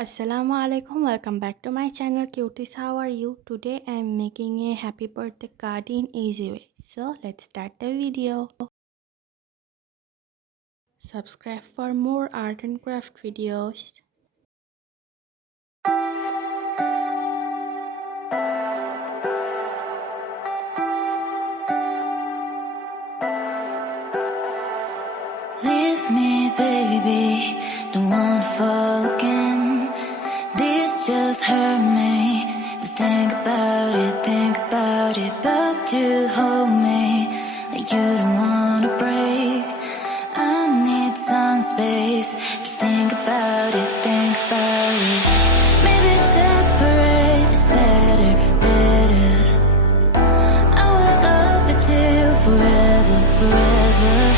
Assalamu alaikum, welcome back to my channel Cuties. How are you? Today I am making a happy birthday card in easy way. So let's start the video. Subscribe for more art and craft videos. Leave me, baby, don't wanna fall again. This just hurt me. Just think about it, but you hold me like you don't wanna break. I need some space. Just think about it, Maybe separate is better, better. I will love you till forever, forever.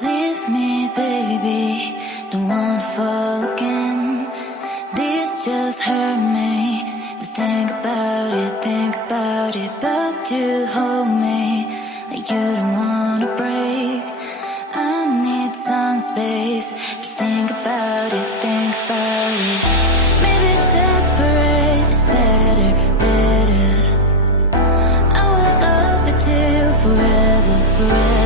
Leave me, baby, don't wanna fall again. This just hurt me. Just think about it, but you hold me like you don't wanna break. I need some space. Just think about it, Maybe separate is better, better. I will love you till forever, forever.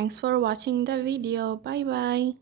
Thanks for watching the video. Bye bye.